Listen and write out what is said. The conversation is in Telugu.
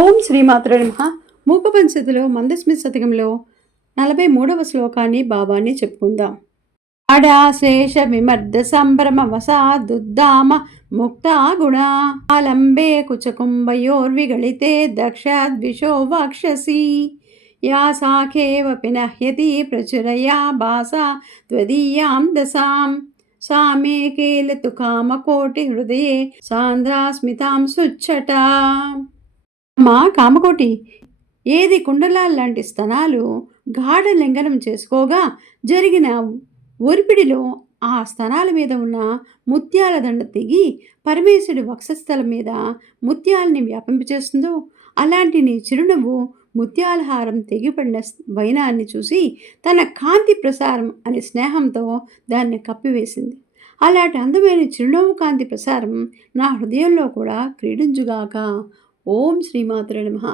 ఓం శ్రీమాత్రే నమః. మూకపంచతిలో మందస్మి శతకంలో 43వ శ్లోకాన్ని భావాన్ని చెప్పుకుందాం. అడాశేష విమర్ద సంభ్రమ వసాదుద్దామ ముక్తా గుణ ఆలంబే కుచకుంభయోర్విగళితే దక్షద్విషో వక్షసి యా సాఖేవ పినహ్యతి ప్రచురయా భాసా త్వదీయాం దశాం సా మే కేలతు కామకోటి హృదయే సాంద్రాస్మితాం సుచ్చటా. మా కామకోటి, ఏది కుండలాల్లాంటి స్తనాలు గాఢ లింగనం చేసుకోగా జరిగిన ఒరిపిడిలో ఆ స్తనాల మీద ఉన్న ముత్యాల దండ తెగి పరమేశుడి వక్షస్థలం మీద ముత్యాలని వ్యాపింపచేస్తుందో, అలాంటి నీ చిరునవ్వు ముత్యాలహారం తెగిపడిన వైనాన్ని చూసి తన కాంతి ప్రసారం అనే స్నేహంతో దాన్ని కప్పివేసింది. అలాంటి అందమైన చిరునవ్వు కాంతి ప్రసారం నా హృదయంలో కూడా క్రీడించుగాక. ఓం శ్రీమాత్రే నమః.